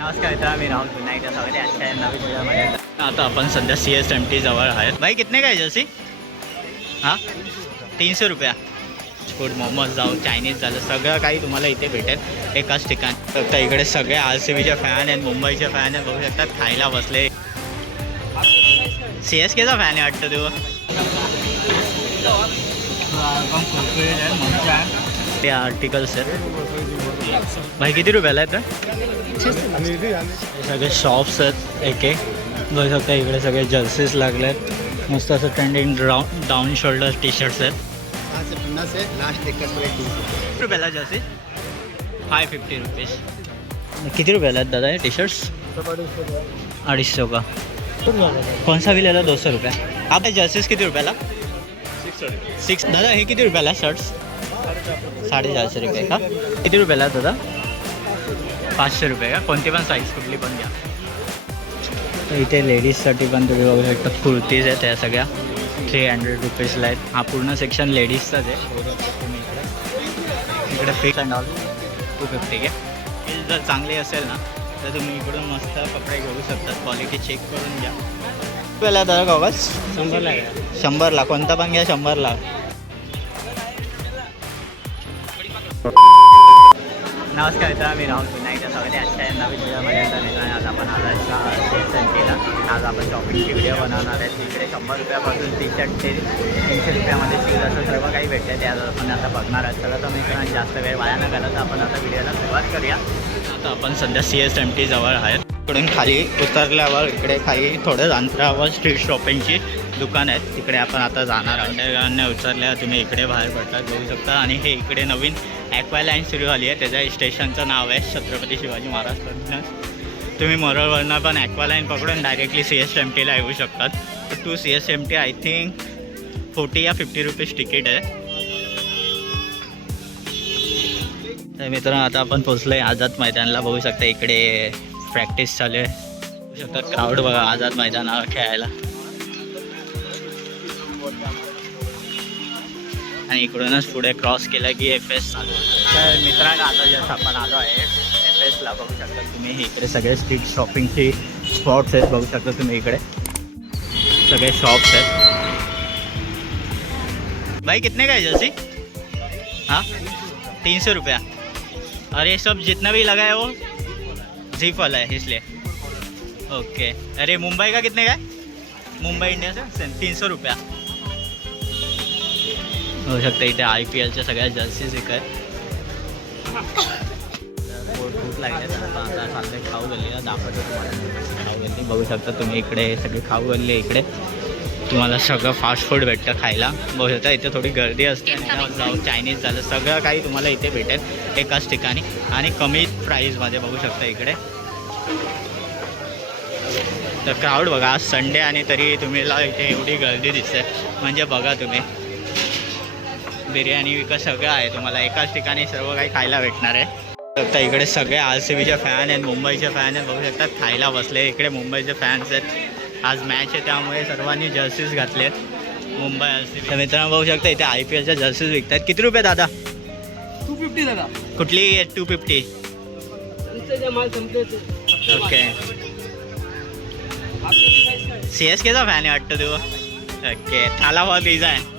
नमस्कार मित्रा, मी राहुल पुन्हा एकदा स्वागत आहे आजच्या नवीन व्हिडिओमध्ये. आता आपण सध्या CSMT जवळ आहेत. भाई कितने काय जर्सी? हां 300 रुपया. फूड मोमोज जाऊ, चायनीज झालं, सगळं काही तुम्हाला इथे भेटेल एकाच ठिकाणी. फक्त इकडे सगळे RCBचे फॅन आहेत, मुंबईचे फॅन आहेत, बघू शकतात खायला बसले. CSKचा फॅन आहे वाटतं तू. ते आर्टिकल्स आहेत. भाई किती रुपयाला आहेत? सगळे शॉप्स आहेत एक एक. बघू शकता इकडे सगळे जर्सीज लागले आहेत. मस्त असं trending down shoulder T shirts आहेत. रुपयाला जर्सी 550 रुपीज. किती रुपयाला आहेत दादा हे टी शर्ट्स? 250 का? कौन सा भी ले लो 200 रुपया. आप जर्सीज किती रुपयाला? 6. दादा हे किती रुपयाला शर्ट्स? 450 रुपये का? किती रुपयाला दादा? 500 रुपये का? कोणती पण साईज कुठली पण घ्या. तर इथे लेडीजसाठी पण तुम्ही बघू शकता कुर्तीज आहेत त्या सगळ्या 300 रुपीजला आहेत. हा पूर्ण सेक्शन लेडीजचाच आहे. तुम्ही इकडे फिक्स अँड ऑल 250 घ्या. फील जर चांगली असेल ना तर तुम्ही इकडून मस्त कपडे घेऊ शकता. क्वालिटी चेक करून घ्या. पहिला दादा कागज 100ला घ्या. 100ला कोणता पण घ्या 100ला. नमस्कार मित्रा, मी राहुल पुन्हा एकदा स्वागत आहे आजच्या नवीन व्हिडिओमध्ये. आज आपण CSMTला आज आपण शॉपिंगची व्हिडिओ बनवणार आहे. इकडे 100 रुपयापासून टी शर्ट ते 300 रुपयामध्ये शूज असं सर्व काही भेटते. ते आज आपण आता बघणार आहोत. चला तर मी जास्त वेळ वाया न घालवता आपण आता व्हिडिओला सुरुवात करूया. आता आपण सध्या CSMT जवळ आहेत. इकडून खाली उतरल्यावर इकडे काही थोड्या अंतरावर स्ट्रीट शॉपिंगची दुकान आहेत. तिकडे आपण आता जाणार. अंडरग्राऊंडने उतरल्यावर तुम्ही इकडे बाहेर पडतात बघू शकता. आणि हे इकडे नवीन ॲक्वालाईन सुरू झाली आहे. त्याच्या स्टेशनचं नाव आहे छत्रपती शिवाजी महाराज टर्मिनस. तुम्ही मरोळवरनं पण ॲक्वालाईन पकडून डायरेक्टली CSMTला येऊ शकतात. टू CSMT आय थिंक 40 या 50 रुपीज तिकीट आहे. तर मित्रांनो आता आपण पोचलो आहे आझाद मैदानला. बघू शकता इकडे प्रॅक्टिस चालू आहे. बघू शकता क्राऊड बघा आझाद मैदानावर खेळायला. आणि इकडूनच पुढे क्रॉस केला की FS चालू. तर मित्रांनो आता जसं आपण आलो आहे FSला. बघू शकता तुम्ही इकडे सगळे स्ट्रीट शॉपिंगची स्पॉट्स आहेत. बघू शकता तुम्ही इकडे सगळे शॉप्स आहेत. भाई कितने का है जर्सी? हाँ 300 रुपया. और ये सब जितना भी लगा है वो जीप वाला है इसलिए. ओके. अरे मुंबई का कितने का है? मुंबई इंडिया से 300 रुपया. होऊ शकतं इथे IPLच्या सगळ्या जर्सीज इकडे खूप लागले. आता चालले खाऊ गल्लीला दाखवतो तुम्हाला. खाऊ गल्ली बघू शकता तुम्ही इकडे सगळे खाऊ गल्ली. इकडे तुम्हाला सगळं फास्ट फूड भेटतं खायला. बघू शकता इथे थोडी गर्दी असते. जाऊ चायनीज झालं सगळं काही तुम्हाला इथे भेटेल एकाच ठिकाणी आणि कमी प्राईजमध्ये. बघू शकता इकडे तर क्राऊड बघा. आज संडे आणि तरी तुम्हाला इथे एवढी गर्दी दिसते. म्हणजे बघा तुम्ही बिर्याणी विकत सगळं आहे. तुम्हाला एकाच ठिकाणी सर्व काही खायला भेटणार आहे. फक्त इकडे सगळे RCBचे फॅन आहेत, मुंबईचे फॅन आहेत. बघू शकतात खायला बसले. इकडे मुंबईचे फॅन्स आहेत. आज मॅच आहे त्यामुळे सर्वांनी जर्सीज घातले आहेत मुंबई RCB. तर मित्रांनो बघू शकता इथे IPLच्या जर्सीज विकतात. किती रुपये दादा? 250 दादा. कुठली 250? ओके. CSKचा फॅन आहे वाटतं तू. ओके. थाला बहुत इजा आहे.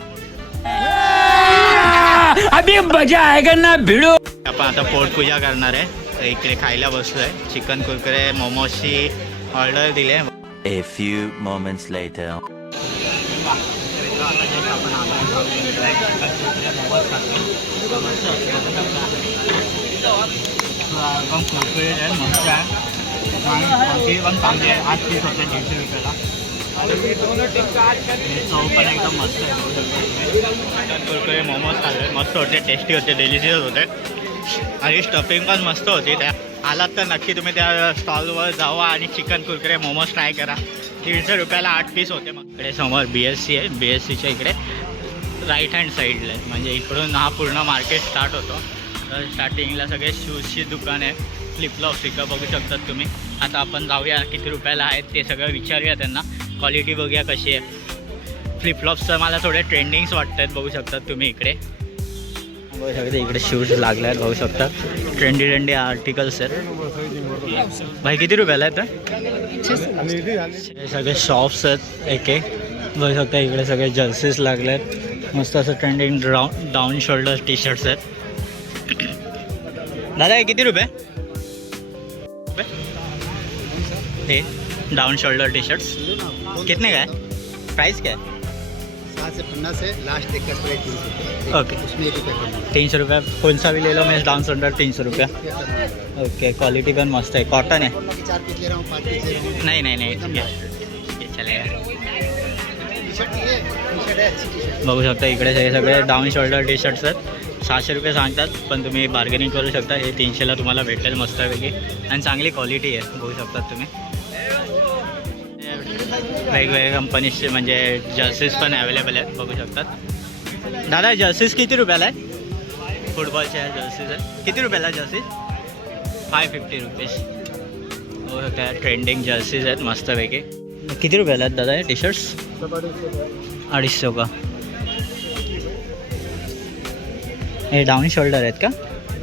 अभी मजा आएगा ना भिड़ो. आपण आता पोटपूजा करणार आहे. तर इकडे खायला बसलोय. चिकन कुरकुरे मोमोजची ऑर्डर दिली आहे. A few moments later. Kurkure आहे मस्त आहे. आणि पण चांगली आहे. 8 पीस होते 300 रुपयाला. चव पण एकदम मस्त आहे. चिकन कुरकुरे मोमोज खाल्ले मस्त होते. टेस्टी होते. डिलिशियस होते. आणि स्टफिंग पण मस्त होती. त्या आलात तर नक्की तुम्ही त्या स्टॉलवर जावा आणि चिकन कुरकुरे मोमोज ट्राय करा. 300 रुपयाला 8 पीस होते. मग इकडे समोर BSC आहे. BSCच्या इकडे राईट हँड साईडला आहे. म्हणजे इकडून हा पूर्ण मार्केट स्टार्ट होतो. तर स्टार्टिंगला सगळे शूजची दुकान आहे. फ्लिपफ्लॉप्स इकडं बघू शकतात तुम्ही. आता आपण जाऊया किती रुपयाला आहेत ते सगळं विचारूया त्यांना. क्वालिटी बघूया कशी आहे. फ्लिपफ्लॉप्सचं मला थोडे ट्रेंडिंग्स वाटत आहेत. बघू शकतात तुम्ही इकडे. बघू शकता इकडे शूज लागले आहेत. बघू शकता ट्रेंडी आर्टिकल्स आहेत. भाई किती रुपयाला आहे तर? हे सगळे शॉप्स आहेत एक बघू शकता. इकडे सगळे जर्सीज लागले आहेत. मस्त असं trending down shoulder T shirts आहेत. दादा हे किती रुपये? हे डाउन शोल्डर टी शर्ट्स कितने का है? प्राइस क्या है? 7 से 50 है, लास्ट एक का प्राइस 300 ओके उसमें 1 रुपये कम है। 300 रुपये. कौन सा भी ले लो मैं डाउन शोल्डर 300 रुपये. ओके क्वालिटी पण मस्त आहे. कॉटन आहे? बाकी 4 पीस ले रहा हूँ, 5 पीस ले रहा हूँ। नहीं नहीं नहीं ठीक है, ये चलेगा. टी शर्ट है, अच्छी टी शर्ट। बघू शकता इकडे हे सगळे डाऊन शोल्डर टी शर्ट्स आहेत. 600 रुपये सांगतात पण तुम्ही बार्गेनिंग करू शकता. हे 300ला तुम्हाला भेटेल मस्तपैकी आणि चांगली क्वालिटी आहे. बघू शकता तुम्ही. वेगवेगळ्या कंपनीजचे म्हणजे जर्सीज पण अवेलेबल आहेत. बघू शकतात. दादा जर्सीज किती रुपयाला आहे? फुटबॉलच्या जर्सीज आहेत. किती रुपयाला जर्सीज? 550 रुपीज. बघू शकता ट्रेंडिंग जर्सीज आहेत मस्तपैकी. किती रुपयाला आहेत दादा हे टी शर्ट्स? 250 का. हे डाऊन शोल्डर आहेत का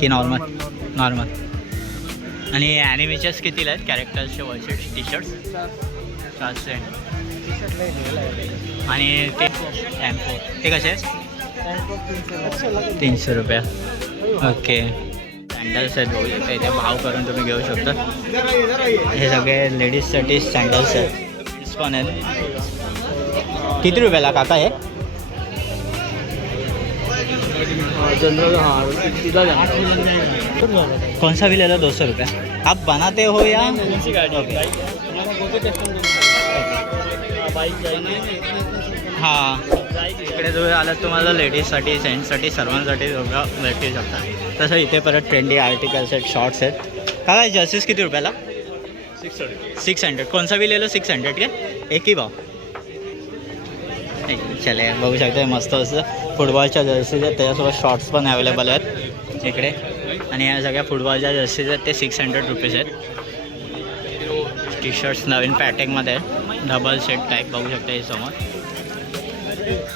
की नॉर्मल? नॉर्मल. आणि ॲनिमेचर्स कितीला आहेत कॅरेक्टर्सचे वॉचेस टी शर्ट्स? 700. आणि ते टॅम्पो ते कसे आहेत? 300 रुपये. ओके सँडल्स आहेत. बघू शकता इथे भाव करून तुम्ही घेऊ शकता. हे सगळे लेडीजसाठी सँडल्स आहेत. पण आहेत. किती रुपयाला काका हे? कौन सा भी ले लो 200 रुपये. आप बनाते हो या? हां इकडे तुम्ही आलात तुम्हाला लेडीजसाठी जेंट्ससाठी सर्वांसाठी सगळं भेटू शकतात. तसं इथे परत ट्रेंडी आर्टिकल्स आहेत, शॉर्ट्स आहेत. काय जर्सीज किती रुपयाला? 600. कौन सा भी ले लो 600 के एक ही भाव. चले बघू शकता मस्त असं फुटबॉलच्या जर्सीज आहेत. त्याच्यासोबत शॉर्ट्स पण अवेलेबल आहेत इकडे. आणि या सगळ्या फुटबॉलच्या जर्सीज आहेत ते 600 रुपीज आहेत. टी शर्ट्स नवीन पॅटिंगमध्ये आहेत. डबल सेट टाईप बघू शकता हे समोर.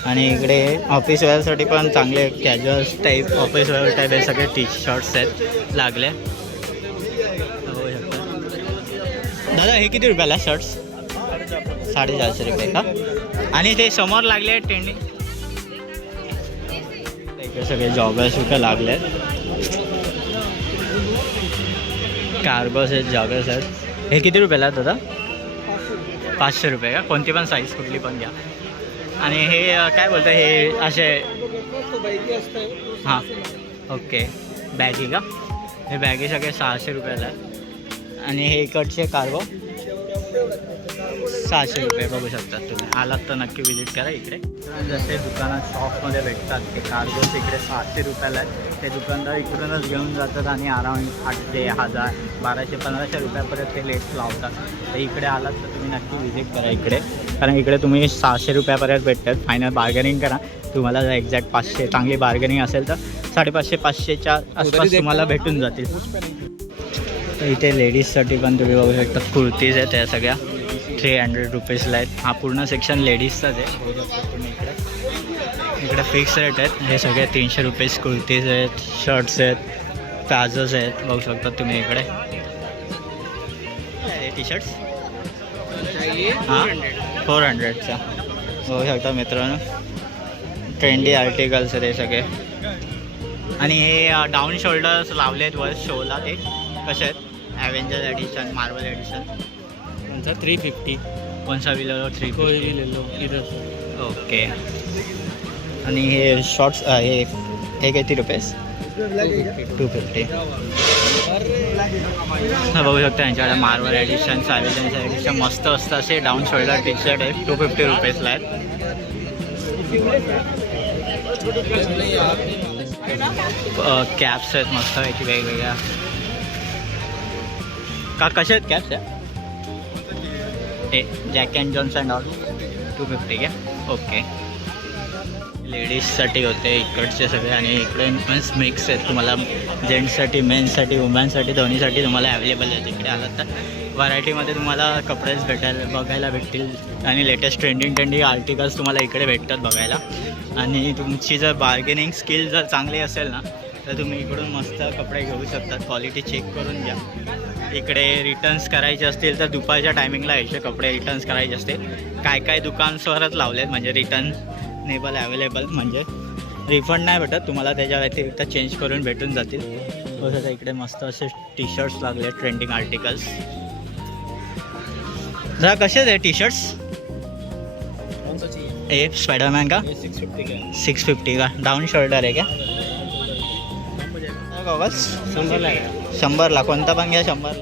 आणि इकडे ऑफिस वेअरसाठी पण चांगले casual type office wear type हे सगळे टी शर्ट्स आहेत लागले. बघू शकता. दादा हे किती रुपयाला शर्ट्स? 450 रुपये का. आणि ते समोर लागले ट्रेंडिंग इकडे सगळे जॉगर्स वगैरे लागले आहेत. कार्गोस आहेत, जॉगर्स आहेत. हे किती रुपयाला आहेत दादा? 500 रुपये का. कोणती पण साईज कुठली पण घ्या. आणि हे काय बोलतं हे असे हां ओके बॅगी का. हे बॅगी सगळे 600 रुपयाला आहेत. आणि हे इकडचे कार्गो 600 रुपये. बघू शकतात तुम्ही. आलात तर नक्की विजिट करा इकडे. जसे दुकानात शॉपमध्ये भेटतात ते कार्गोस इकडे 600 रुपयाला आहेत. ते दुकानदार इकडूनच घेऊन जातात आणि अराउंड 800, 1000, 1200, 1500 रुपयापर्यंत ते लेट लावतात. तर इकडे आलात तर तुम्ही नक्की विजिट करा इकडे. कारण इकडे तुम्ही 600 रुपयापर्यंत भेटतात. फायनल बार्गेनिंग करा. तुम्हाला जर एक्झॅक्ट 500 चांगली बार्गेनिंग असेल तर 550, 500च्या आसपास तुम्हाला भेटून जातील. तर इथे लेडीजसाठी पण तुम्ही बघू शकता कुर्तीज आहेत त्या सगळ्या 300 रुपीजला आहेत. हा पूर्ण सेक्शन लेडीजचाच आहे. बघू शकता तुम्ही इकडे फिक्स रेट आहेत. हे सगळे 300 रुपीज कुर्तीज आहेत, शर्ट्स आहेत, प्लाझोज आहेत. बघू शकता तुम्ही इकडे हे टी शर्ट्स हां 400चा. बघू शकता मित्रांनो ट्रेंडी आर्टिकल्स आहेत हे सगळे. आणि हे डाऊन शोल्डर्स लावले आहेत वर शोला. ते कसे आहेत? Avenger edition, Marvel edition. कोणता 350. कौन सा भी ले लो 350. कोई भी ले लो इधर. ओके. आणि हे शॉर्ट्स हे किती रुपयेस? 250. बघू शकता यांच्याकडे मार्वल एडिशन, ॲव्हेंजर एडिशन मस्त असतं. असे डाऊन शोल्डर टी शर्ट आहे 250 रुपीजला आहेत. कॅप्स आहेत मस्त पैकी वेगवेगळ्या. का कसे आहेत कॅप्स आहे? हे Jack and Jones and all 250 का. ओके लेडीजसाठी होते इकडचे सगळे. आणि इकडे पण मिक्स आहेत. तुम्हाला जेंट्ससाठी, मेन्ससाठी, वुमन्ससाठी दोन्हीसाठी तुम्हाला अवेलेबल आहेत. इकडे आलात तर व्हरायटीमध्ये तुम्हाला कपडेच बघायला भेटतील. आणि लेटेस्ट ट्रेंडिंग आर्टिकल्स तुम्हाला इकडे भेटतात बघायला. आणि तुमची जर बार्गेनिंग स्किल जर चांगली असेल ना तर तुम्ही इकडून मस्त कपडे घेऊ शकता. क्वालिटी चेक करून घ्या. इकडे रिटर्न्स करायचे असतील तर दुपारच्या टायमिंगला यायचे कपडे रिटर्न्स करायचे असतील. काय काय दुकानसवरच लावलेत म्हणजे रिटर्नेबल अवेलेबल, म्हणजे रिफंड नाही भेटत तुम्हाला, त्याच्या व्यतिरिक्त चेंज करून भेटून जातील. तसंच इकडे मस्त असे टी शर्ट्स लागले, ट्रेंडिंग आर्टिकल्स. जरा कसे आहे टी शर्ट्स? कौन सा चाहिए? ए स्पाइडरमैन का ये 650 का है. 650 का डाउन शोल्डर आहे क्या? गॉगल्स 100 आहे. 100ला कोणता पण घ्या 100ला.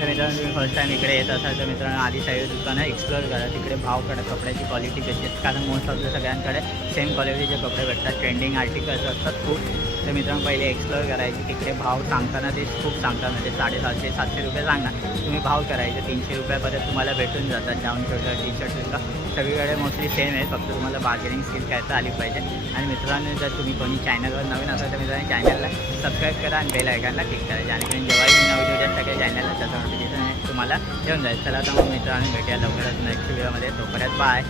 तर मित्रांनो तुम्ही फर्स्ट टाईम इकडे येत असाल तर मित्रांनो आधी साईड दुकानं एक्सप्लोर करा. तिकडे भाव काढा, कपड्याची क्वालिटी कशी आहे, कारण मोस्ट ऑफ द सगळ्यांकडे सेम क्वालिटीचे कपडे भेटतात. ट्रेंडिंग आर्टिकल्स असतात खूप. तर मित्रांनो पहिले एक्सप्लोर करायचे. तिकडे भाव सांगताना ते खूप सांगतात, म्हणजे 750-700 रुपये सांगणार, तुम्ही भाव करायचे 300 रुपयापर्यंत तुम्हाला भेटून जातात. डाऊन शोल्डर टी शर्ट सुद्धा सगळीकडे मोस्टली सेम आहे, फक्त तुम्हाला बार्गेनिंग स्किल करता आली पाहिजे. आणि मित्रांनो जर तुम्ही कोणी चॅनलवर नवीन असाल तर मित्रांनो चॅनलला सबस्क्राईब करा आणि बेल आयकॉनला क्लिक करा, जेणेकरून जेव्हाही मी नवीन व्हिडिओ सगळ्या चॅनलला त्याचं नोटिफिकेशन तुम्हाला येऊन जाईल. चला तर मग मित्रांनो भेटूया लवकरच नेक्स्ट व्हिडिओमध्ये. तोपर्यंत बाय.